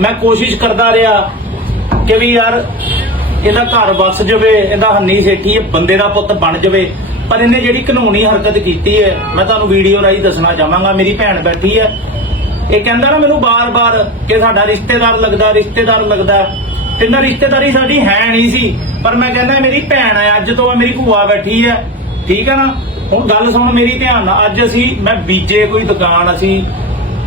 ਮੈਂ ਕੋਸ਼ਿਸ਼ ਕਰਦਾ ਰਿਹਾ ਕਿ ਵੀ ਯਾਰ ਇਹਦਾ ਘਰ ਵਸ ਜਾਵੇ ਇਹਦਾ ਹੰਨੀ ਸੇਠੀ ਇਹ ਬੰਦੇ ਦਾ ਪੁੱਤ ਬਣ ਜਾਵੇ ਪਰ ਇਹਨੇ ਜਿਹੜੀ ਕਾਨੂੰਨੀ ਹਰਕਤ ਕੀਤੀ ਹੈ ਮੈਂ ਤੁਹਾਨੂੰ ਵੀਡੀਓ ਰਾਹੀਂ ਦੱਸਣਾ ਚਾਹਾਂਗਾ ਮੇਰੀ ਭੈਣ ਬੈਠੀ ਹੈ ਇਹ ਕਹਿੰਦਾ ਨਾ ਮੈਨੂੰ ਬਾਰ-ਬਾਰ ਕਿ ਸਾਡਾ ਰਿਸ਼ਤੇਦਾਰ ਲੱਗਦਾ ਰਿਸ਼ਤੇਦਾਰ ਲੱਗਦਾ ਇਹਨਾਂ ਰਿਸ਼ਤੇਦਾਰੀ ਸਾਡੀ ਹੈ ਨਹੀਂ ਸੀ ਪਰ ਮੈਂ ਕਹਿੰਦਾ ਮੇਰੀ ਭੈਣ ਆ ਅੱਜ ਤੋਂ ਮੇਰੀ ਭੂਆ ਬੈਠੀ ਹੈ ਠੀਕ ਹੈ ਨਾ ਹੁਣ ਗੱਲ ਸੁਣ ਮੇਰੀ ਧਿਆਨ ਨਾਲ ਅੱਜ ਅਸੀਂ ਮੈਂ ਬੀਜੇ ਕੋਈ ਦੁਕਾਨ ਅਸੀਂ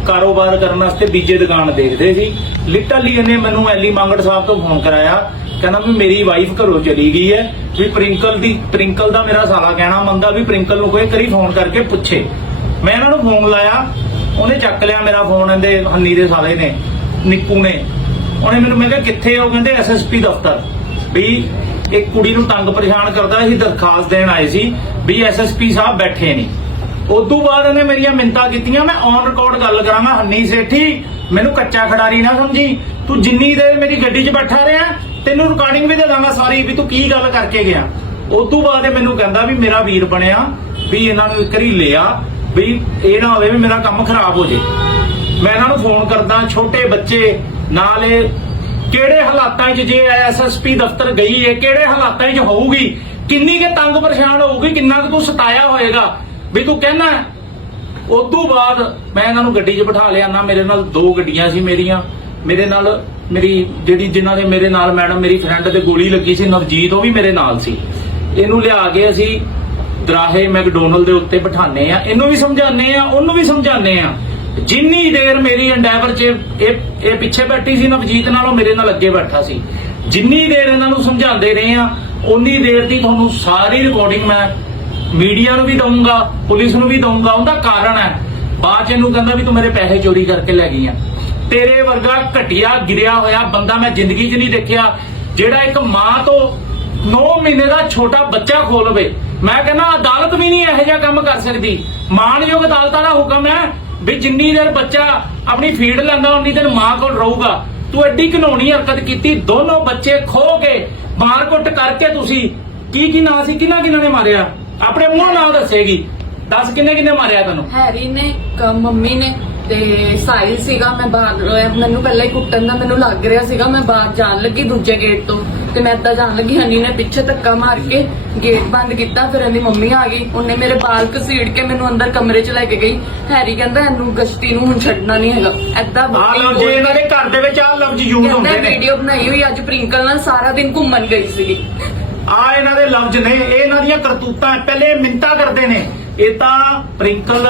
ਕਾਰੋਬਾਰ ਕਰਨ ਵਾਸਤੇ ਬੀਜੇ ਦੁਕਾਨ ਦੇਖਦੇ ਸੀ ਲਿਟਰਲੀ ਇਹਨੇ ਮੈਨੂੰ ਐਲੀ ਮੰਗੜ ਸਾਹਿਬ ਤੋਂ ਫੋਨ ਕਰਾਇਆ ਕਹਿੰਦਾ ਵੀ ਮੇਰੀ ਵਾਈਫ ਘਰੋਂ ਚਲੀ ਗਈ ਹੈ ਵੀ ਪ੍ਰਿੰਕਲ ਦੀ ਪ੍ਰਿੰਕਲ ਦਾ ਮੇਰਾ ਸਾਲਾ ਕਹਿਣਾ ਮੰਨਦਾ ਵੀ ਪ੍ਰਿੰਕਲ ਨੂੰ ਕੋਈ ਕਰੀ ਫੋਨ ਕਰਕੇ ਪੁੱਛੇ ਮੈਂ ਇਹਨਾਂ ਨੂੰ ਫੋਨ ਲਾਇਆ ਉਹਨੇ ਚੱਕ ਲਿਆ ਮੇਰਾ ਫੋਨ ਇਹਦੇ ਹੰਨੀ ਦੇ ਸਾਲੇ ਨੇ ਨਿੱਕੂ ਨੇ ਉਹਨੇ ਮੈਨੂੰ ਮੈਂ ਕਿਹਾ ਕਿੱਥੇ ਹੋ ਕਹਿੰਦੇ ਐਸਐਸਪੀ ਦਫ਼ਤਰ ਵੀ ਇੱਕ ਕੁੜੀ ਨੂੰ ਤੰਗ ਪਰੇਸ਼ਾਨ ਕਰਦਾ ਸੀ ਦਰਖਾਸਤ ਦੇਣ ਆਏ ਸੀ ਵੀ ਐਸਐਸਪੀ ਸਾਹਿਬ ਬੈਠੇ ਨਹੀਂ ਉਦੋਂ ਬਾਅਦ ਇਹਨੇ ਮੇਰੀਆਂ ਮਿੰਤਾ ਕੀਤੀਆਂ ਮੈਂ ਔਨ ਰਿਕਾਰਡ ਗੱਲ ਕਰਾਂਗਾ ਹੰਨੀ ਸੇਠੀ ਮੈਨੂੰ ਕੱਚਾ ਖਿਡਾਰੀ ਨਾ ਸਮਝੀ ਤੂੰ ਜਿੰਨੀ ਦੇਰ ਮੇਰੀ ਗੱਡੀ 'ਚ ਬੈਠਾ ਰਿਹਾ ਤੈਨੂੰ ਰਿਕਾਰਡਿੰਗ ਵੀ ਦੇ ਦਾਂਗਾ ਸਾਰੀ ਵੀ ਤੂੰ ਕੀ ਗੱਲ ਕਰਕੇ ਗਿਆ ਉਦੋਂ ਬਾਅਦ ਇਹ ਮੈਨੂੰ ਕਹਿੰਦਾ ਵੀ ਮੇਰਾ ਵੀਰ ਬਣਿਆ ਵੀ ਇਹਨਾਂ ਨੂੰ ਕਰੀ ਲਿਆ ਵੀ ਇਹ ਨਾ ਹੋਵੇ ਵੀ ਮੇਰਾ ਕੰਮ ਖਰਾਬ ਹੋ ਜੇ ਮੈਂ ਇਹਨਾਂ ਨੂੰ ਫੋਨ ਕਰਦਾ ਛੋਟੇ ਬੱਚੇ ਨਾਲੇ ਕਿਹੜੇ ਹਾਲਾਤਾਂ 'ਚ ਜੇ ਐਸਐਸਪੀ ਦਫ਼ਤਰ ਗਈ ਹੈ ਕਿਹੜੇ ਹਾਲਾਤਾਂ 'ਚ ਹੋਊਗੀ ਕਿੰਨੀ ਕੇ ਤੰਗ ਪਰੇਸ਼ਾਨ ਹੋਊਗੀ ਕਿੰਨਾ ਕੁ ਸਤਾਇਆ ਹੋਏਗਾ ਵੀ ਤੂੰ ਕਹਿਣਾ ਤੋਂ ਬਾਅਦ ਮੈਂ ਇਹਨਾਂ ਨੂੰ ਗੱਡੀ 'ਚ ਬਿਠਾ ਲਿਆ ਨਾ ਮੇਰੇ ਨਾਲ ਦੋ ਗੱਡੀਆਂ ਸੀ ਮੇਰੀਆਂ ਮੇਰੇ ਨਾਲ ਮੇਰੀ ਜਿਹੜੀ ਜਿਨ੍ਹਾਂ ਦੇ ਮੇਰੇ ਨਾਲ ਮੈਡਮ ਮੇਰੀ ਫਰੈਂਡ ਤੇ ਗੋਲੀ ਲੱਗੀ ਸੀ ਨਵਜੀਤ ਉਹ ਵੀ ਮੇਰੇ ਨਾਲ ਸੀ ਇਹਨੂੰ ਲਿਆ ਕੇ ਅਸੀਂ ਦਰਾਹੇ ਮੈਕਡੋਨਲ ਦੇ ਉੱਤੇ ਬਿਠਾਣੇ ਆ ਇਹਨੂੰ ਵੀ ਸਮਝਾਣੇ ਆ ਉਹਨੂੰ ਵੀ ਸਮਝਾਣੇ ਆ ਜਿੰਨੀ ਦੇਰ ਮੇਰੀ ਐਂਡੈਵਰ 'ਚ ਇਹ ਇਹ ਪਿੱਛੇ ਬੈਠੀ ਸੀ ਨਵਜੀਤ ਨਾਲ ਉਹ ਮੇਰੇ ਨਾਲ ਅੱਗੇ ਬੈਠਾ ਸੀ ਜਿੰਨੀ ਦੇਰ ਇਹਨਾਂ ਨੂੰ ਸਮਝਾਉਂਦੇ ਰਹੇ ਆ ਉਨੀ ਦੇਰ ਦੀ ਤੁਹਾਨੂੰ ਸਾਰੀ ਰਿਕਾਰਡਿੰਗ ਮੈਂ ਮੀਡੀਆ ਨੂੰ ਵੀ ਦਊਂਗਾ ਪੁਲਿਸ ਨੂੰ ਵੀ ਦਊਂਗਾ ਉਹਦਾ ਕਾਰਨ ਹੈ ਬਾਅਦ ਚ ਇਹਨੂੰ ਕਹਿੰਦਾ ਵੀ ਤੂੰ ਮੇਰੇ ਪੈਸੇ ਚੋਰੀ ਕਰਕੇ ਲੈ ਗਈ ਆ ਤੇਰੇ ਵਰਗਾ ਘਟਿਆ ਗਿਰਿਆ ਹੋਇਆ ਬੰਦਾ ਮੈਂ ਜ਼ਿੰਦਗੀ 'ਚ ਨਹੀਂ ਦੇਖਿਆ ਜਿਹੜਾ ਇੱਕ ਮਾਂ ਤੋਂ 9 ਮਹੀਨੇ ਦਾ ਛੋਟਾ ਬੱਚਾ ਖੋ ਲਵੇ ਮੈਂ ਕਹਿੰਦਾ ਅਦਾਲਤ ਵੀ ਨਹੀਂ ਇਹੋ ਜਿਹਾ ਕੰਮ ਕਰ ਸਕਦੀ ਮਾਨਯੋਗ ਅਦਾਲਤਾਂ ਦਾ ਹੁਕਮ ਹੈ ਵੀ ਜਿੰਨੀ ਦੇਰ ਬੱਚਾ ਆਪਣੀ ਫੀਡ ਲੈਂਦਾ ਉਨੀ ਦੇਰ ਮਾਂ ਕੋਲ ਰਹੂਗਾ ਤੂੰ ਐਡੀ ਘਨੋਣੀ ਹਰਕਤ ਕੀਤੀ ਦੋਨੋਂ ਬੱਚੇ ਖੋ ਕੇ ਮਾਰ ਕੁੱਟ ਕਰਕੇ ਤੁਸੀਂ ਕੀ ਕੀ ਨਾਂ ਸੀ ਕਿਨਾਂ ਕਿਨਾਂ ਨੇ ਮਾਰਿਆ ਆਪਣੇ ਮੂੰਹ ਨਾਲ ਦੱਸੇਗੀ ਦੱਸ ਕਿੰਨੇ ਕਿੰਨੇ ਮਾਰਿਆ ਤੈਨੂੰ ਹੈਰੀ ਨੇ ਕ- ਮੰਮੀ ਨੇ ਤੇ ਸਾਹਿਲ ਸੀਗਾ ਮੈਂ ਬਾਹਰ ਮੈਨੂੰ ਪਹਿਲਾਂ ਹੀ ਕੁੱਟਣ ਦਾ ਮੈਨੂੰ ਲੱਗ ਰਿਹਾ ਸੀਗਾ ਮੈਂ ਬਾਹਰ ਜਾਣ ਲੱਗੀ ਦੂਜੇ ਗੇਟ ਤੋਂ ਤੇ ਮੈਂ ਤਾਂ ਜਾਣ ਲੱਗੀ ਹਨੀ ਨੇ ਪਿੱਛੇ ਧੱਕਾ ਮਾਰ ਕੇ ਗੇਟ ਬੰਦ ਕੀਤਾ ਫਿਰ ਇਹਦੀ ਮੰਮੀ ਆ ਗਈ ਉਹਨੇ ਮੇਰੇ ਬਾਲ ਘਸੀੜ ਕੇ ਮੈਨੂੰ ਅੰਦਰ ਕਮਰੇ 'ਚ ਲੈ ਕੇ ਗਈ ਹੈਰੀ ਕਹਿੰਦਾ ਇਹਨੂੰ ਗਸ਼ਤੀ ਨੂੰ ਹੁਣ ਛੱਡਣਾ ਨਹੀਂ ਹੈਗਾ ਐਦਾਂ ਆ ਜੇ ਇਹਨਾਂ ਦੇ ਘਰ ਦੇ ਵਿੱਚ ਆ ਲਫ਼ਜ਼ ਯੂਜ਼ ਹੁੰਦੇ ਨੇ ਵੀਡੀਓ ਬਣਾਈ ਹੋਈ ਅੱਜ ਪ੍ਰਿੰਕਲ ਨਾਲ ਸਾਰਾ ਦਿਨ ਘੁੰਮਣ ਗਈ ਸੀਗੀ ਆ ਇਹਨਾਂ ਦੇ ਲਫ਼ਜ਼ ਨੇ ਇਹ ਇਹਨਾਂ ਦੀਆਂ ਕਰਤੂਤਾਂ ਪਹਿਲੇ ਮਿੰਤਾ ਕਰਦੇ ਨੇ ਇਹ ਤਾਂ ਪ੍ਰਿੰਕਲ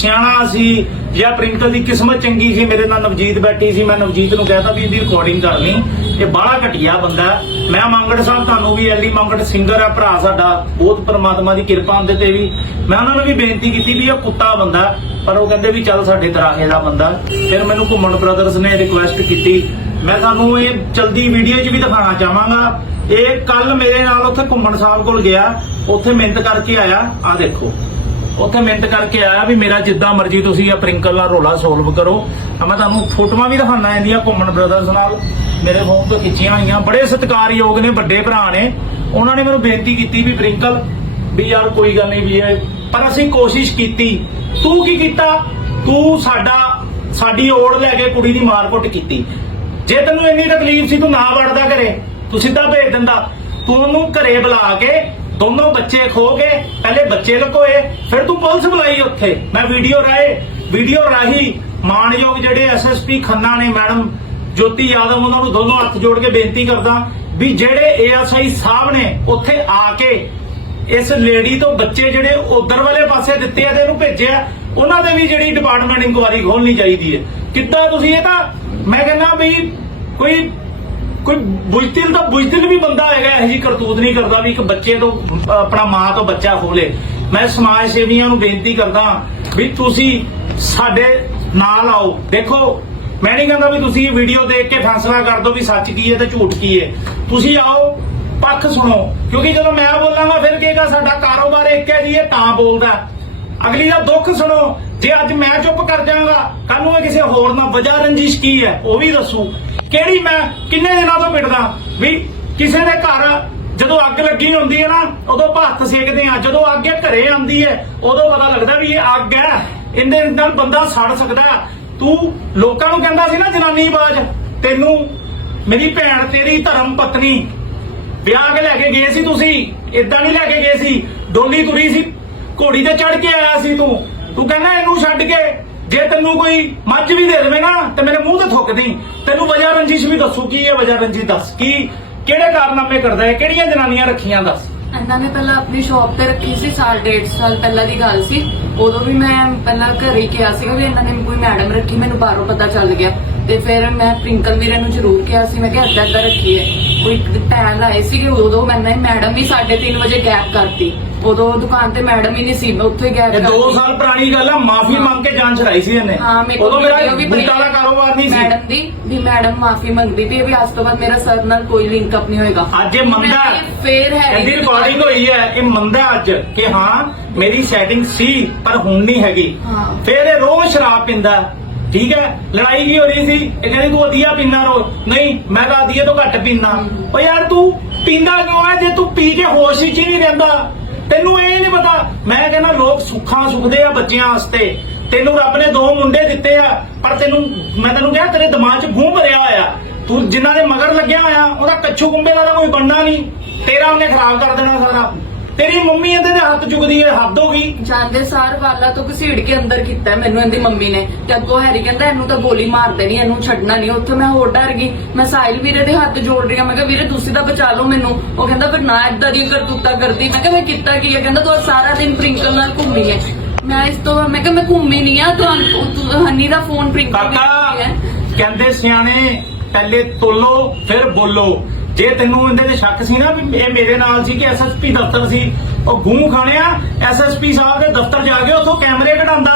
ਸਿਆਣਾ ਸੀ ਜਾਂ ਪ੍ਰਿੰਕਲ ਦੀ ਕਿਸਮਤ ਚੰਗੀ ਸੀ ਮੇਰੇ ਨਾਲ ਨਵਜੀਤ ਬੈਠੀ ਸੀ ਮੈਂ ਨਵਜੀਤ ਨੂੰ ਕਹਿਤਾ ਵੀ ਇਹਦੀ ਰਿਕਾਰਡਿੰਗ ਕਰ ਲਈ ਇਹ ਬਾਹਲਾ ਘਟਿਆ ਬੰਦਾ ਮੈਂ ਮੰਗੜ ਸਾਹਿਬ ਤੁਹਾਨੂੰ ਵੀ ਐਲੀ ਮੰਗੜ ਸਿੰਗਰ ਆ ਭਰਾ ਸਾਡਾ ਬਹੁਤ ਪਰਮਾਤਮਾ ਦੀ ਕਿਰਪਾ ਹੁੰਦੇ ਤੇ ਵੀ ਮੈਂ ਉਹਨਾਂ ਨੂੰ ਵੀ ਬੇਨਤੀ ਕੀਤੀ ਵੀ ਇਹ ਕੁੱਤਾ ਬੰਦਾ ਪਰ ਉਹ ਕਹਿੰਦੇ ਵੀ ਚੱਲ ਸਾਡੇ ਤਰਾਹੇ ਦਾ ਬੰਦਾ ਫਿਰ ਮੈਨੂੰ ਘੁੰਮਣ ਬ੍ਰਦਰਸ ਨੇ ਰਿਕੁਐਸਟ ਕੀਤੀ ਮੈਂ ਤੁਹਾਨੂੰ ਇਹ ਜਲਦੀ ਵੀਡੀਓ 'ਚ ਵੀ ਦਿਖਾਣਾ ਚਾਹਾਂਗਾ ਇਹ ਕੱਲ ਮੇਰੇ ਨਾਲ ਉੱਥੇ ਘੁੰਮਣ ਸਾਹਿਬ ਕੋਲ ਗਿਆ ਉੱਥੇ ਮਿੰਤ ਕਰਕੇ ਆਇਆ ਆ ਦੇਖੋ ਉੱਥੇ ਮਿੰਤ ਕਰਕੇ ਆਇਆ ਵੀ ਮੇਰਾ ਜਿੱਦਾਂ ਮਰਜ਼ੀ ਤੁਸੀਂ ਆ ਪ੍ਰਿੰਕਲ ਨਾਲ ਰੋਲਾ ਸੋਲਵ ਕਰੋ ਮੈਂ ਤੁਹਾਨੂੰ ਫੋਟੋਆਂ ਵੀ ਦਿਖਾਣਾ ਆਂਦੀਆਂ ਘੁੰਮਣ ਬ੍ਰਦਰਸ ਨਾਲ ਮੇਰੇ ਫੋਨ ਤੋਂ ਖਿੱਚੀਆਂ ਹੋਈਆਂ ਬੜੇ ਸਤਿਕਾਰਯੋਗ ਨੇ ਵੱਡੇ ਭਰਾ ਨੇ ਉਹਨਾਂ ਨੇ ਮੈਨੂੰ ਬੇਨਤੀ ਕੀਤੀ ਵੀ ਪ੍ਰਿੰਕਲ ਵੀ ਯਾਰ ਕੋਈ ਗੱਲ ਨਹੀਂ ਵੀ ਪਰ ਅਸੀਂ ਕੋਸ਼ਿਸ਼ ਕੀਤੀ ਤੂੰ ਕੀ ਕੀਤਾ ਤੂੰ ਸਾਡਾ ਸਾਡੀ ਓੜ ਲੈ ਕੇ ਕੁੜੀ ਦੀ ਮਾਰਕੁੱਟ ਕੀਤੀ ਜੇ ਤੈਨੂੰ ਇੰਨੀ ਤਕਲੀਫ ਸੀ ਤੂੰ ਨਾ ਵੜਦਾ ਘਰੇ ਤੂੰ ਸਿੱਧਾ ਭੇਜ ਦਿੰਦਾ ਤੂੰ ਉਹਨੂੰ ਘਰੇ ਬੁਲਾ ਕੇ ਦੋਨੋਂ ਬੱਚੇ ਖੋ ਗਏ ਪਹਿਲੇ ਬੱਚੇ ਲਕੋਏ ਫਿਰ ਤੂੰ ਪੁਲਿਸ ਬੁਲਾਈ ਉੱਥੇ ਮੈਂ ਵੀਡੀਓ ਰਾਏ ਵੀਡੀਓ ਰਾਹੀ ਮਾਨਯੋਗ ਜਿਹੜੇ ਐਸਐਸਪੀ ਖੰਨਾ ਨੇ ਮੈਡਮ ਜੋਤੀ ਯਾਦਵ ਉਹਨਾਂ ਨੂੰ ਦੋਨੋਂ ਹੱਥ ਜੋੜ ਕੇ ਬੇਨਤੀ ਕਰਦਾ ਵੀ ਜਿਹੜੇ ਏਐਸਆਈ ਸਾਹਿਬ ਨੇ ਉੱਥੇ ਆ ਕੇ ਇਸ ਲੇਡੀ ਤੋਂ ਬੱਚੇ ਜਿਹੜੇ ਉਧਰ ਵਾਲੇ ਪਾਸੇ ਦਿੱਤੇ ਆ ਤੇ ਇਹਨੂੰ ਭੇਜਿਆ ਉਹਨਾਂ ਦੇ ਵੀ ਜਿਹੜੀ ਡਿਪਾਰਟਮੈਂਟ ਇਨਕੁਆਰੀ ਖੋਲਣੀ ਚਾਹੀਦੀ ਹੈ ਕਿੱਦਾਂ ਤੁਸੀਂ ਇਹ ਤਾਂ ਮੈਂ ਕਹਿੰਦਾ ਵੀ ਕੋਈ ਕੋਈ ਬੁਝਤਿਲ ਤਾਂ ਬੁਝਤਿਲ ਵੀ ਬੰਦਾ ਹੈਗਾ ਇਹ ਜੀ ਕਰਤੂਤ ਨਹੀਂ ਕਰਦਾ ਵੀ ਇੱਕ ਬੱਚੇ ਤੋਂ ਆਪਣਾ ਮਾਂ ਤੋਂ ਬੱਚਾ ਖੋਲੇ ਮੈਂ ਸਮਾਜ ਸੇਵੀਆਂ ਨੂੰ ਬੇਨਤੀ ਕਰਦਾ ਵੀ ਤੁਸੀਂ ਸਾਡੇ ਨਾਲ ਆਓ ਦੇਖੋ ਮੈਂ ਨਹੀਂ ਕਹਿੰਦਾ ਵੀ ਤੁਸੀਂ ਇਹ ਵੀਡੀਓ ਦੇਖ ਕੇ ਫੈਸਲਾ ਕਰ ਦਿਓ ਵੀ ਸੱਚ ਕੀ ਹੈ ਤੇ ਝੂਠ ਕੀ ਹੈ ਤੁਸੀਂ ਆਓ ਪੱਖ ਸੁਣੋ ਕਿਉਂਕਿ ਜਦੋਂ ਮੈਂ ਬੋਲਾਂਗਾ ਫਿਰ ਕਹੇਗਾ ਸਾਡਾ ਕਾਰੋਬਾਰ ਇੱਕ ਹੈ ਜੀ ਇਹ ਤਾਂ ਬੋਲਦਾ ਅਗਲੀ ਦਾ ਦੁੱਖ ਸੁਣੋ ਜੇ ਅੱਜ ਮੈਂ ਚੁੱਪ ਕਰ ਜਾਵਾਂਗਾ ਕੱਲ ਨੂੰ ਇਹ ਕਿਸੇ ਹੋਰ ਨਾਲ ਵਜਾ ਰੰਜਿਸ਼ ਕੀ ਹੈ ਉਹ ਵੀ ਦੱਸੂ ਕਿਹੜੀ ਮੈਂ ਕਿੰਨੇ ਦਿਨਾਂ ਤੋਂ ਪਿੱਟਦਾ ਵੀ ਕਿਸੇ ਦੇ ਘਰ ਜਦੋਂ ਅੱਗ ਲੱਗੀ ਹੁੰਦੀ ਹੈ ਨਾ ਉਦੋਂ ਭੱਤ ਸੇਕਦੇ ਆ ਜਦੋਂ ਅੱਗ ਇਹ ਘਰੇ ਆਉਂਦੀ ਹੈ ਉਦੋਂ ਪਤਾ ਲੱਗਦਾ ਵੀ ਇਹ ਅੱਗ ਹੈ ਇਹਦੇ ਨਾਲ ਬੰਦਾ ਸੜ ਸਕਦਾ ਤੂੰ ਲੋਕਾਂ ਨੂੰ ਕਹਿੰਦਾ ਸੀ ਨਾ ਜਨਾਨੀ ਬਾਜ ਤੈਨੂੰ ਮੇਰੀ ਭੈਣ ਤੇਰੀ ਧਰਮ ਪਤਨੀ ਵਿਆਹ ਕੇ ਲੈ ਕੇ ਗਏ ਸੀ ਤੁਸੀਂ ਇਦਾਂ ਨਹੀਂ ਲੈ ਕੇ ਗਏ ਸੀ ਡੋਲੀ ਤੁਰੀ ਸੀ ਘੋੜੀ ਤੇ ਚੜ ਕੇ ਆਇਆ ਸੀ ਤੂੰ ਤੂੰ ਕਹਿੰਦਾ ਇਹਨੂੰ ਛੱਡ ਕੇ ਜੇ ਤੈਨੂੰ ਕੋਈ ਮੱਝ ਵੀ ਦੇ ਦੇਵੇ ਨਾ ਤੇ ਮੇਰੇ ਮੂੰਹ ਤੇ ਥੁੱਕ ਦੀ ਤੈਨੂੰ ਵਜਾ ਰੰਜੀਤ ਵੀ ਦੱਸੂ ਕੀ ਹੈ ਵਜਾ ਰੰਜੀਤ ਦੱਸ ਕੀ ਕਿਹੜੇ ਕਾਰਨਾਮੇ ਕਰਦਾ ਹੈ ਕਿਹੜੀਆਂ ਜਨਾਨੀਆਂ ਰੱਖੀਆਂ ਦੱਸ ਇਹਨਾਂ ਨੇ ਪਹਿਲਾਂ ਆਪਣੀ ਸ਼ਾਪ ਤੇ ਰੱਖੀ ਸੀ ਸਾਲ ਡੇਢ ਸਾਲ ਪਹਿਲਾਂ ਦੀ ਗੱਲ ਸੀ ਉਦੋਂ ਵੀ ਮੈਂ ਪਹਿਲਾਂ ਘਰੇ ਹੀ ਕਿਹਾ ਸੀ ਕਿ ਇਹਨਾਂ ਨੇ ਕੋਈ ਮੈਡਮ ਰੱਖੀ ਮੈਨੂੰ ਬਾਰੋਂ ਪਤਾ ਚੱਲ ਗਿਆ ਤੇ ਫਿਰ ਮੈਂ ਪ੍ਰਿੰਕਲ ਵੀਰੇ ਨੂੰ ਜ਼ਰੂਰ ਕਿਹਾ ਸੀ ਮੈਂ ਕਿਹਾ ਅੱਜ ਅੱਜ ਰੱਖੀ ਹੈ ਕੋਈ ਟੈਨ ਆਏ ਸੀ ਕਿ ਉਦੋਂ ਮੈਂ ਮੈਡਮ ਵੀ 3:30 ਵਜੇ ਗੈਪ ਕਰਤੀ ਉਦੋਂ ਦੁਕਾਨ ਤੇ ਮੈਡਮ ਹੀ ਨਹੀਂ ਸੀ ਮੈਂ ਉੱਥੇ ਗਿਆ ਇਹ 2 ਸਾਲ ਪੁਰਾਣੀ ਗੱਲ ਆ ਮਾਫੀ ਮੰਗ ਕੇ ਜਾਨ ਚੜਾਈ ਸੀ ਇਹਨੇ ਹਾਂ ਮੇਰੇ ਕੋਲ ਉਦੋਂ ਮੇਰਾ video ਵੀ ਦਾ ਕਾਰੋਬਾਰ ਨਹੀਂ ਸੀ ਮੈਡਮ ਦੀ ਵੀ ਮੈਡਮ ਮਾਫੀ ਮੰਗਦੀ ਤੇ ਵੀ ਅੱਜ ਤੋਂ ਬਾਅਦ ਮੇਰਾ ਸਰ ਨਾਲ ਕੋਈ ਲਿੰਕ ਅਪ ਨਹੀਂ ਹੋਏਗਾ ਅੱਜ ਇਹ ਮੰਦਾ ਫੇਰ ਹੈ ਕਹਿੰਦੀ ਰਿਕਾਰਡਿੰਗ ਹੋਈ ਹੈ ਇਹ ਮੰਦਾ ਅੱਜ ਕਿ ਹਾਂ ਮੇਰੀ ਸੈਟਿੰਗ ਸੀ ਪਰ ਹੁਣ ਨਹੀਂ ਹੈਗੀ ਹਾਂ। ਫੇਰ ਇਹ ਰੋਜ਼ ਸ਼ਰਾਬ ਪੀਂਦਾ ਠੀਕ ਹੈ ਲੜਾਈ ਕੀ ਹੋ ਰਹੀ ਸੀ ਇਹ ਕਹਿੰਦੀ ਤੂੰ ਅਧੀਆ ਪੀਂਦਾ ਰੋ ਨਹੀਂ ਮੈਂ ਤਾਂ ਅਧੀਆ ਤੋਂ ਘੱਟ ਪੀਂਦਾ ਓ ਯਾਰ ਤੂੰ ਪੀਂਦਾ ਕਿਉਂ ਹੈ ਜੇ ਤੂੰ ਪੀ ਕੇ ਹੋਸ਼ ਹੀ ਨਹੀਂ ਰਹਿੰਦਾ ਤੈਨੂੰ ਇਹ ਨਹੀਂ ਪਤਾ ਮੈਂ ਕਹਿੰਦਾ ਲੋਕ ਸੁੱਖਾਂ ਸੁਖਦੇ ਆ ਬੱਚਿਆਂ ਵਾਸਤੇ ਤੈਨੂੰ ਰੱਬ ਨੇ ਦੋ ਮੁੰਡੇ ਦਿੱਤੇ ਆ ਪਰ ਤੈਨੂੰ ਮੈਂ ਤੈਨੂੰ ਕਿਹਾ ਤੇਰੇ ਦਿਮਾਗ 'ਚ ਗੂੰ ਭਰਿਆ ਆ ਤੂੰ ਜਿਨ੍ਹਾਂ ਦੇ ਮਗਰ ਲੱਗਿਆ ਹੋਇਆ ਉਹਦਾ ਕੱਛੂ ਗੁੰਬੇ ਦਾ ਕੋਈ ਬੰਨਾ ਨਹੀਂ ਤੇਰਾ ਉਹਨੇ ਖਰਾਬ ਕਰ ਦੇਣਾ ਸਾਰਾ ਤੇਰੀ ਮੰਮੀ ਇਹਦੇ ਦੇ ਹੱਥ ਚੁਗਦੀ ਹੈ ਹੱਦ ਹੋ ਗਈ ਜਾਂਦੇ ਸਾਰ ਵਾਲਾ ਤੋਂ ਘਸੀੜ ਕੇ ਅੰਦਰ ਕੀਤਾ ਮੈਨੂੰ ਇਹਦੀ ਮੰਮੀ ਨੇ ਤੇ ਅੱਗੋ ਹੈਰੀ ਕਹਿੰਦਾ ਇਹਨੂੰ ਤਾਂ ਗੋਲੀ ਮਾਰ ਦੇਣੀ ਇਹਨੂੰ ਛੱਡਣਾ ਨਹੀਂ ਉੱਥੇ ਮੈਂ ਹੋਰ ਡਰ ਗਈ ਮੈਂ ਸਾਹਿਲ ਵੀਰੇ ਦੇ ਹੱਥ ਜੋੜ ਰਹੀ ਹਾਂ ਮੈਂ ਕਿਹਾ ਵੀਰੇ ਤੁਸੀਂ ਤਾਂ ਬਚਾ ਲਓ ਮੈਨੂੰ ਉਹ ਕਹਿੰਦਾ ਫਿਰ ਨਾ ਇਦਾਂ ਦੀ ਕਰਤੂਤਾ ਕਰਦੀ ਮੈਂ ਕਿਹਾ ਮੈਂ ਕੀਤਾ ਕੀ ਹੈ ਕਹਿੰਦਾ ਤੂੰ ਸਾਰਾ ਦਿਨ ਪ੍ਰਿੰਕਲ ਨਾਲ ਘੁੰਮੀ ਹੈ ਮੈਂ ਇਸ ਤੋਂ ਮੈਂ ਕਿਹਾ ਮੈਂ ਘੁੰਮੀ ਨਹੀਂ ਆ ਤੁਹਾਨੂੰ ਹਨੀ ਦਾ ਫੋਨ ਪ੍ਰਿੰਕਲ ਕਹਿੰਦੇ ਸਿਆਣੇ ਪਹਿਲੇ ਤੋਲੋ ਫਿਰ ਬੋਲੋ ਜੇ ਤੈਨੂੰ ਇਹਦੇ ਤੇ ਸ਼ੱਕ ਸੀ ਨਾ ਵੀ ਇਹ ਮੇਰੇ ਨਾਲ ਸੀ ਕਿ ਐਸਐਸਪੀ ਦਫ਼ਤਰ ਸੀ ਉਹ ਗੂੰ ਖਾਣਿਆ ਐਸਐਸਪੀ ਸਾਹਿਬ ਦੇ ਦਫ਼ਤਰ ਜਾ ਕੇ ਉੱਥੋਂ ਕੈਮਰੇ ਕਢਾਉਂਦਾ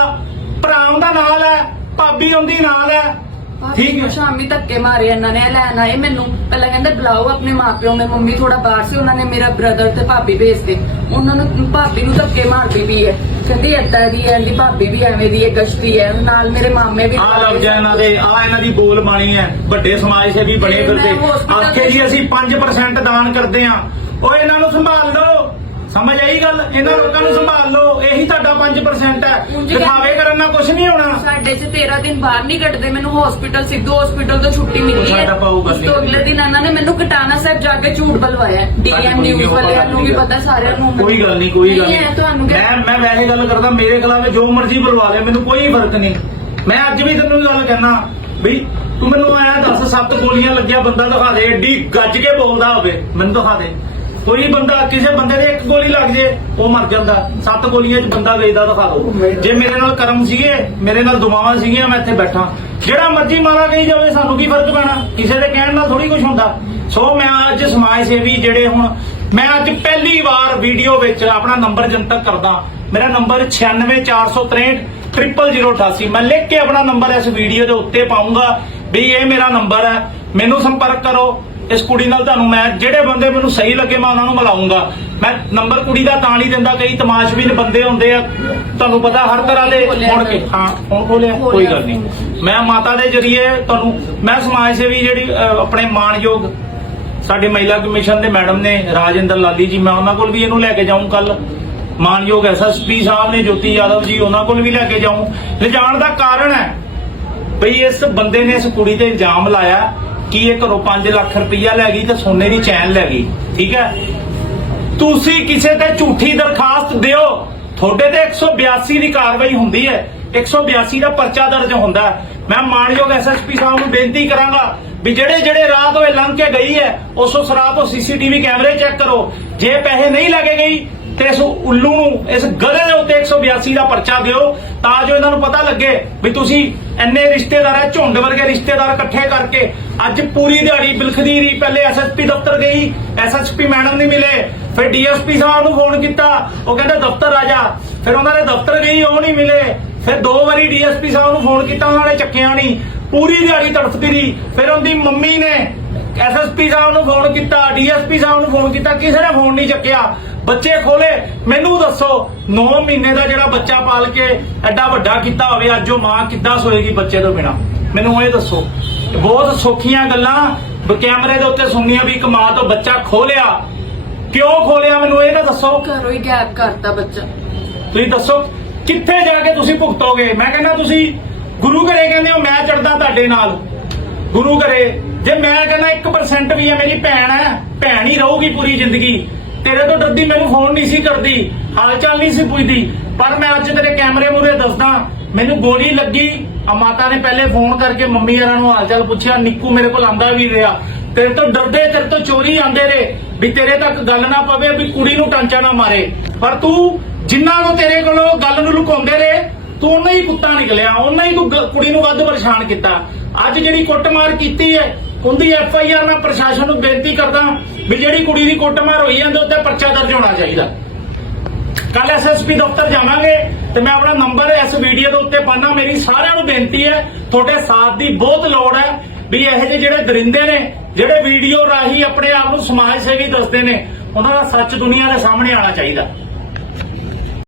ਭਰਾ ਉਹਦਾ ਨਾਲ ਹੈ ਭਾਬੀ ਉਹਦੀ ਨਾਲ ਹੈ ਠੀਕ ਹੈ ਸ਼ਾਮੀ ਧੱਕੇ ਮਾਰੇ ਇਹਨਾਂ ਨੇ ਲੈਣਾ ਇਹ ਮੈਨੂੰ ਪਹਿਲਾਂ ਕਹਿੰਦੇ ਬੁਲਾਓ ਆਪਣੇ ਮਾਪਿਓ ਨੂੰ ਮੰਮੀ ਥੋੜਾ ਬਾਹਰ ਸੀ ਉਹਨਾਂ ਨੇ ਮੇਰਾ ਬ੍ਰਦਰ ਤੇ ਭਾਬੀ ਭੇਜਦੇ ਉਹਨਾਂ ਨੂੰ ਭਾਬੀ ਨੂੰ ਧੱਕੇ ਮਾਰਦੀ ਵੀ ਹੈ ਕਹਿੰਦੀ ਏਦਾਂ ਦੀ ਐ ਦੀ ਭਾਬੀ ਵੀ ਐਵੇਂ ਦੀ ਐ ਗਸ਼ਤੀ ਐ ਨਾਲ ਮੇਰੇ ਮਾਮੇ ਵੀ ਆ ਲੱਗ ਜਾ ਇਹਨਾਂ ਦੇ ਆ ਇਹਨਾਂ ਦੀ ਬੋਲ ਬਾਣੀ ਐ ਵੱਡੇ ਸਮਾਜ ਵੀ ਬਣੇ ਫਿਰਦੇ ਆਖੇ ਜੀ ਅਸੀਂ 5% ਦਾਨ ਕਰਦੇ ਆ ਓਏ ਇਹਨਾਂ ਨੂੰ ਸੰਭਾਲ ਲਓ ਸਮਝ ਆਈ ਗੱਲ ਇਹਨਾਂ ਲੋਕਾਂ ਨੂੰ ਸੰਭਾਲ ਲਓ ਇਹੀ ਤੁਹਾਡਾ 5% ਹੈ ਦਿਖਾਵੇ ਕਰਨ ਨਾਲ ਕੁਝ ਨਹੀਂ ਹੋਣਾ ਸਾਡੇ ਚ 13 ਦਿਨ ਬਾਹਰ ਨਹੀਂ ਕੱਢਦੇ ਮੈਨੂੰ ਹਸਪੀਟਲ ਸਿੱਧੂ ਹਸਪੀਟਲ ਤੋਂ ਛੁੱਟੀ ਮਿਲੀ ਹੈ ਸਾਡਾ ਪਾਊਗਾ ਉਸ ਤੋਂ ਅਗਲੇ ਦਿਨ ਇਹਨਾਂ ਨੇ ਮੈਨੂੰ ਕਟਾਣਾ ਸਾਹਿਬ ਜਾ ਕੇ ਝੂਠ ਬਲਵਾਇਆ ਡੀਐਮ ਨਿਊਜ਼ ਵਾਲਿਆਂ ਨੂੰ ਵੀ ਪਤਾ ਸਾਰਿਆਂ ਨੂੰ ਕੋਈ ਗੱਲ ਨਹੀਂ ਕੋਈ ਗੱਲ ਨਹੀਂ ਤੁਹਾਨੂੰ ਮੈਂ ਮੈਂ ਵੈਸੇ ਗੱਲ ਕਰਦਾ ਮੇਰੇ ਖਿਲਾਫ ਜੋ ਮਰਜ਼ੀ ਬਲਵਾ ਲੈ ਮੈਨੂੰ ਕੋਈ ਫਰਕ ਨਹੀਂ ਮੈਂ ਅੱਜ ਵੀ ਤੈਨੂੰ ਗੱਲ ਕਹਿਣਾ ਵੀ ਤੂੰ ਮੈਨੂੰ ਆਇਆ ਦੱਸ ਸੱਤ ਗੋਲੀਆਂ ਲੱਗਿਆ ਬੰਦਾ ਦਿਖਾ ਦੇ ਏਡੀ ਗੱਜ ਕੇ ਬੋਲਦਾ ਹੋਵੇ ਮੈਨੂੰ ਦਿਖਾ ਦੇ ਕੋਈ ਬੰਦਾ ਕਿਸੇ ਬੰਦੇ ਦੇ ਇੱਕ ਗੋਲੀ ਲੱਗ ਜੇ ਉਹ ਮਰ ਜਾਂਦਾ ਸੱਤ ਗੋਲੀਆਂ 'ਚ ਬੰਦਾ ਵੇਚਦਾ ਦਿਖਾ ਦੋ ਜੇ ਮੇਰੇ ਨਾਲ ਕਰਮ ਸੀਗੇ ਮੇਰੇ ਨਾਲ ਦੁਮਾਵਾ ਸੀਗੀਆਂ ਮੈਂ ਇੱਥੇ ਬੈਠਾ ਜਿਹੜਾ ਮਰਜੀ ਮਾਰਾ ਗਈ ਜਾਵੇ ਸਾਨੂੰ ਕੀ ਫਰਕ ਪੈਣਾ ਕਿਸੇ ਦੇ ਕਹਿਣ ਨਾਲ ਥੋੜੀ ਕੁਝ ਹੁੰਦਾ ਸੋ ਮੈਂ ਅੱਜ ਸਮਾਜ ਸੇਵੀ ਜਿਹੜੇ ਹੁਣ ਮੈਂ ਅੱਜ ਪਹਿਲੀ ਵਾਰ ਵੀਡੀਓ ਵਿੱਚ ਆਪਣਾ ਨੰਬਰ ਜਨਤਕ ਕਰਦਾ ਮੇਰਾ ਨੰਬਰ 96463 0088 ਮੈਂ ਲਿਖ ਕੇ ਆਪਣਾ ਨੰਬਰ ਇਸ ਵੀਡੀਓ ਦੇ ਉੱਤੇ ਪਾਉਂਗਾ ਵੀ ਇਹ ਮੇਰਾ ਨੰਬਰ ਹੈ ਮੈਨੂੰ ਸੰਪਰਕ ਕਰੋ ਇਸ ਕੁੜੀ ਨਾਲ ਤੁਹਾਨੂੰ ਮੈਂ ਜਿਹੜੇ ਬੰਦੇ ਮੈਨੂੰ ਸਹੀ ਲੱਗੇ ਮੈਂ ਉਹਨਾਂ ਨੂੰ ਮਿਲਾਉਂਗਾ ਮੈਂ ਨੰਬਰ ਕੁੜੀ ਦਾ ਤਾਂ ਨਹੀਂ ਦਿੰਦਾ ਕਈ ਤਮਾਸ਼ਬੀਨ ਬੰਦੇ ਹੁੰਦੇ ਆ ਤੁਹਾਨੂੰ ਪਤਾ ਹਰ ਤਰ੍ਹਾਂ ਦੇ ਹੁਣ ਕੇ ਹਾਂ ਹੁਣ ਬੋਲਿਆ ਕੋਈ ਗੱਲ ਨਹੀਂ ਮੈਂ ਮਾਤਾ ਦੇ ਜਰੀਏ ਤੁਹਾਨੂੰ ਮੈਂ ਸਮਾਜ ਸੇਵੀ ਜਿਹੜੀ ਆਪਣੇ ਮਾਨਯੋਗ ਸਾਡੇ ਮਹਿਲਾ ਕਮਿਸ਼ਨ ਦੇ ਮੈਡਮ ਨੇ ਰਾਜਿੰਦਰ ਲਾਲੀ ਜੀ ਮੈਂ ਉਹਨਾਂ ਕੋਲ ਵੀ ਇਹਨੂੰ ਲੈ ਕੇ ਜਾਊਂ ਕੱਲ ਮਾਨਯੋਗ ਐਸਐਸਪੀ ਸਾਹਿਬ ਨੇ ਜੋਤੀ ਯਾਦਵ ਜੀ ਉਹਨਾਂ ਕੋਲ ਵੀ ਲੈ ਕੇ ਜਾਊਂ ਲਿਜਾਣ ਦਾ ਕਾਰਨ ਹੈ ਭਈ ਇਸ ਬੰਦੇ ਨੇ ਇਸ ਕੁੜੀ ਤੇ ਇਲਜ਼ਾਮ ਲਾਇਆ ਕੀ ਇਹ ਘਰੋਂ 5 ਲੱਖ ਰੁਪਈਆ ਲੈ ਗਈ ਤੇ ਸੋਨੇ ਦੀ ਚੈਨ ਲੈ ਗਈ ਠੀਕ ਹੈ ਤੁਸੀਂ ਕਿਸੇ ਤੇ ਝੂਠੀ ਦਰਖਾਸਤ ਦਿਓ ਤੁਹਾਡੇ ਤੇ 182 ਦੀ ਕਾਰਵਾਈ ਹੁੰਦੀ ਹੈ 182 ਦਾ ਪਰਚਾ ਦਰਜ ਹੁੰਦਾ ਮੈਂ ਮਾਨਯੋਗ ਐਸਐਸਪੀ ਸਾਹਿਬ ਨੂੰ ਬੇਨਤੀ ਕਰਾਂਗਾ ਵੀ ਜਿਹੜੇ ਜਿਹੜੇ ਰਾਤ ਹੋਏ ਲੰਘ ਕੇ ਗਈ ਹੈ ਉਸ ਉਸ ਰਾਤ ਉਹ ਸੀਸੀਟੀਵੀ ਕੈਮਰੇ ਚੈੱਕ ਕਰੋ ਜੇ ਪੈਸੇ ਨਹੀਂ ਲੱਗੇ ਗਈ ਤੇ ਇਸ ਉੱਲੂ ਨੂੰ ਇਸ ਗਧੇ ਦੇ ਉੱਤੇ 182 ਦਾ ਪਰਚਾ ਦਿਓ ਤਾਂ ਜੋ ਇਹਨਾਂ ਨੂੰ ਪਤਾ ਲੱਗੇ ਵੀ ਤੁਸੀਂ ਐਨੇ ਰਿਸ਼ਤੇਦਾਰਾਂ ਝੁੰਡ ਵਰਗੇ ਰਿਸ਼ਤੇਦਾਰ ਇਕੱਠੇ ਕਰਕੇ ਅੱਜ ਪੂਰੀ ਦਿਹਾੜੀ ਬਿਲਖਦੀ ਰਹੀ ਪਹਿਲੇ ਐਸਐਸਪੀ ਦਫ਼ਤਰ ਗਈ ਐਸਐਸਪੀ ਮੈਡਮ ਨਹੀਂ ਮਿਲੇ ਫਿਰ ਡੀਐਸਪੀ ਸਾਹਿਬ ਨੂੰ ਫੋਨ ਕੀਤਾ ਉਹ ਕਹਿੰਦਾ ਦਫ਼ਤਰ ਆ ਜਾ ਫਿਰ ਉਹਨਾਂ ਦੇ ਦਫ਼ਤਰ ਗਈ ਉਹ ਨਹੀਂ ਮਿਲੇ ਫਿਰ ਦੋ ਵਾਰੀ ਡੀਐਸਪੀ ਸਾਹਿਬ ਨੂੰ ਫੋਨ ਕੀਤਾ ਉਹਨਾਂ ਨੇ ਚੱਕਿਆ ਨਹੀਂ ਪੂਰੀ ਦਿਹਾੜੀ ਤੜਫਦੀ ਰਹੀ ਫਿਰ ਉਹਦੀ ਮੰਮੀ ਨੇ ਐਸਐਸਪੀ ਸਾਹਿਬ ਨੂੰ ਫੋਨ ਕੀਤਾ ਡੀਐਸਪੀ ਸਾਹਿਬ ਨੂੰ ਫੋਨ ਕੀਤਾ ਕਿਸੇ ਨੇ ਫੋਨ ਨਹੀਂ ਚੱਕਿਆ ਬੱਚੇ ਖੋਲੇ ਮੈਨੂੰ ਦੱਸੋ 9 ਮਹੀਨੇ ਦਾ ਜਿਹੜਾ ਬੱਚਾ ਪਾਲ ਕੇ ਐਡਾ ਵੱਡਾ ਕੀਤਾ ਹੋਵੇ ਅੱਜ ਉਹ ਮਾਂ ਕਿੱਦਾਂ ਸੋਏਗੀ ਬੱਚੇ ਤੋਂ ਬਿਨਾ ਮੈਨੂੰ ਇਹ ਦੱਸੋ ਬਹੁਤ ਸੌਖੀਆਂ ਗੱਲਾਂ ਕੈਮਰੇ ਦੇ ਉੱਤੇ ਸੁਣਨੀਆਂ ਵੀ ਕਮਾ ਤੋਂ ਬੱਚਾ ਖੋਲਿਆ ਕਿਉਂ ਖੋਲਿਆ ਮੈਨੂੰ ਇਹ ਨਾ ਦੱਸੋ ਘਰੋਂ ਹੀ ਗਾਇਬ ਕਰਤਾ ਬੱਚਾ ਤੁਸੀਂ ਦੱਸੋ ਕਿੱਥੇ ਜਾ ਕੇ ਤੁਸੀਂ ਭੁਗਤੋਗੇ ਮੈਂ ਕਹਿੰਦਾ ਤੁਸੀਂ ਗੁਰੂ ਘਰੇ ਕਹਿੰਦੇ ਹੋ ਮੈਂ ਚੜਦਾ ਤੁਹਾਡੇ ਨਾਲ ਗੁਰੂ ਘਰੇ ਜੇ ਮੈਂ ਕਹਿੰਦਾ 1% ਵੀ ਹੈ ਮੇਰੀ ਭੈਣ ਹੈ ਭੈਣ ਹੀ ਰਹੂਗੀ ਪੂਰੀ ਜ਼ਿੰਦਗੀ ਤੇਰੇ ਤੋਂ ਡਰਦੀ ਮੈਨੂੰ ਫੋਨ ਨਹੀਂ ਸੀ ਕਰਦੀ ਹਾਲ ਚਾਲ ਨਹੀਂ ਸੀ ਪੁੱਛਦੀ ਪਰ ਮੈਂ ਅੱਜ ਤੇਰੇ ਕੈਮਰੇ ਮੂਹਰੇ ਦੱਸਦਾ ਮੈਨੂੰ ਗੋਲੀ ਲੱਗੀ ਆ ਮਾਤਾ ਨੇ ਪਹਿਲੇ ਫੋਨ ਕਰਕੇ ਮੰਮੀ ਯਾਰਾਂ ਨੂੰ ਹਾਲ ਚਾਲ ਪੁੱਛਿਆ ਨਿੱਕੂ ਮੇਰੇ ਕੋਲ ਆਂਦਾ ਵੀ ਰਿਹਾ ਤੇਰੇ ਤੋਂ ਡਰਦੇ ਤੇਰੇ ਤੋਂ ਚੋਰੀ ਆਂਦੇ ਰਹੇ ਵੀ ਤੇਰੇ ਤੱਕ ਗੱਲ ਨਾ ਪਵੇ ਵੀ ਕੁੜੀ ਨੂੰ ਟਾਂਚਾ ਨਾ ਮਾਰੇ ਪਰ ਤੂੰ ਜਿੰਨਾ ਨੂੰ ਤੇਰੇ ਕੋਲੋਂ ਗੱਲ ਨੂੰ ਲੁਕਾਉਂਦੇ ਰਹੇ ਤੂੰ ਉਹਨਾਂ ਹੀ ਕੁੱਤਾ ਨਿਕਲਿਆ ਉਹਨਾਂ ਹੀ ਤੂੰ ਕੁੜੀ ਨੂੰ ਵੱਧ ਪਰੇਸ਼ਾਨ ਕੀਤਾ ਅੱਜ ਜਿਹੜੀ ਕੁੱਟਮਾਰ ਕੀਤੀ ਹੈ ਉਹਦੀ ਐਫ ਆਈ ਆਰ ਨਾਲ ਪ੍ਰਸ਼ਾਸਨ ਨੂੰ ਬੇਨਤੀ ਕਰਦਾ ਵੀ ਜਿਹੜੀ ਕੁੜੀ ਦੀ ਕੁੱਟਮਾਰ ਹੋਈ ਜਾਂਦੇ ਉੱਤੇ ਪਰਚਾ ਦਰਜ ਹੋਣਾ ਚਾਹੀਦਾ ਕੱਲ ਐਸਐਸਪੀ ਦਫ਼ਤਰ ਜਾਵਾਂਗੇ ਤੇ ਮੈਂ ਆਪਣਾ ਨੰਬਰ ਇਸ ਵੀਡੀਓ ਦੇ ਉੱਤੇ ਪਾਣਾ ਮੇਰੀ ਸਾਰਿਆਂ ਨੂੰ ਬੇਨਤੀ ਹੈ ਤੁਹਾਡੇ ਸਾਥ ਦੀ ਬਹੁਤ ਲੋੜ ਹੈ ਵੀ ਇਹ ਜਿਹੜੇ ਦਰਿੰਦੇ ਨੇ ਜਿਹੜੇ ਵੀਡੀਓ ਰਾਹੀਂ ਆਪਣੇ ਆਪ ਨੂੰ ਸਮਾਜ ਸੇਵੀ ਦੱਸਦੇ ਨੇ ਉਹਨਾਂ ਦਾ ਸੱਚ ਦੁਨੀਆ ਦੇ ਸਾਹਮਣੇ ਆਣਾ ਚਾਹੀਦਾ